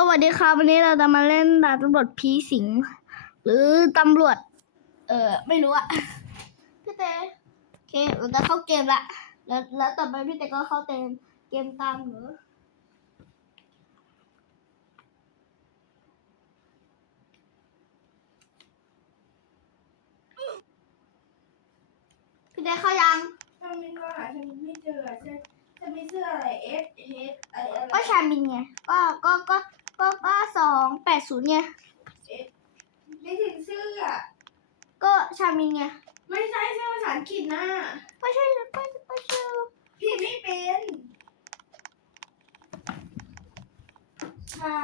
สวัสดีครับ วันนี้เราจะมาเล่นด่านตำรวจผีสิง หรือตำรวจ เออไม่รู้อะพี่เต้โอเคเราจะเข้าเกมละแล้วแล้วต่อไปพี่เต้ก็เข้าเต็มเกมตามหนูพี่เต้เข้ายังทำมินว่าหาชามินไม่เจออะจะจะมีเสื้ออะไรเอสเฮดอะไรอะไรก็ชามินไงก็ก็ก็ก็ก็สองแป ดศูนย์ไงไม่ถึงเสื้อก็ชามินไงไม่ใช่เสื้อภาษาอังกฤษนะไม่ใช่ไม่ไม่ใช่พี่ไม่เป็นชา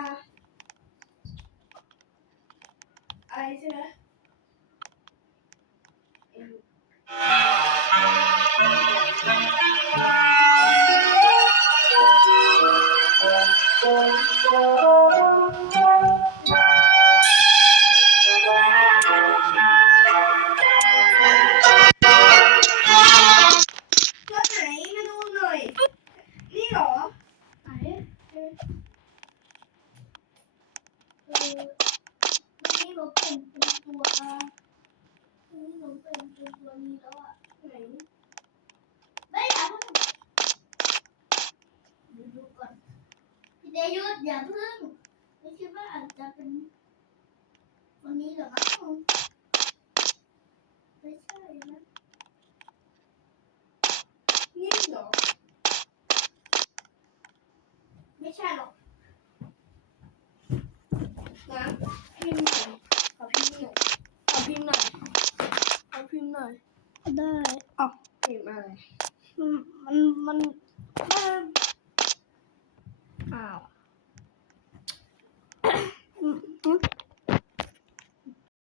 อะไรใช่ไหมก็ นนี้เราเป็นเป็นตัวนนี้เราเป็นตัวนี้แล้วอะไหนไม่อยาเพิ่งดูดก่อนพี่เดยุดอย่าเพิ่งไม่คิดว่าอาจจะเป็นวันนี้หรอมั้งไม่ใช่นะ นี่เหรอ ไม่ ใช่หรอกนะพิมพ์หน่อยขอพิมพ์หน่อยขอพิมพ์หน่อยขอพิมพ์หน่อยได้อ๋อพิมพ์อะไร มัน มันมันอ้าว